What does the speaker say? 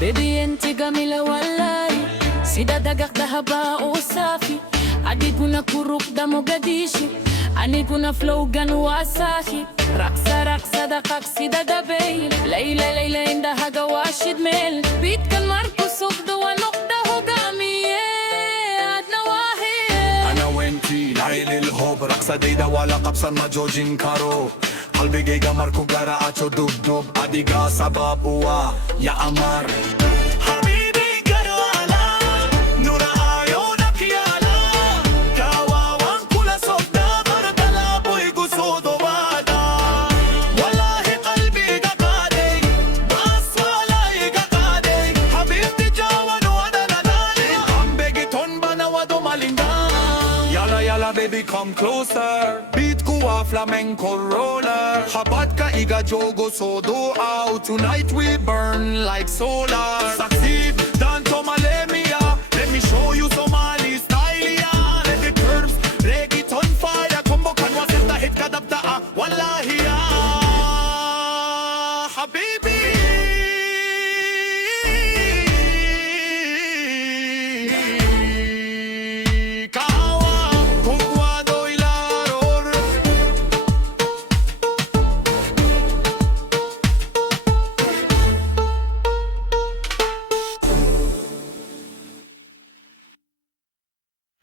Baby انتي جميلة والله سيدا دقق دهبا وصافي عديقنا كروك دا مقديشي عنيقنا فلوغان واساخي رقصة رقصة دقاق سيدا دبيل ليلة ليلة عندها قواشد ميل بيت كان ماركو سوق دوا نقطة هقامي عدنا واحد أنا وانتي ليلة الهوب رقصة ديدا ولا قبصة ما جوجين كارو قلبي جيجا ماركو غارا أتشو دوب دوب أديقا سباب هو يا أمار حبيبي قروالا نور عيونك يالا كواوان كل صودا بردلا بويقو سودو بادا والله قلبي قادي بس ولاي قادي حبيبتي جاوان ودنا نالي عم بيجي تنبنا ودو ماليندا يلا يلا baby come closer beat kuwa flamenco roller habatka iga jogo sodo out tonight we burn like solar succeed tanto malemi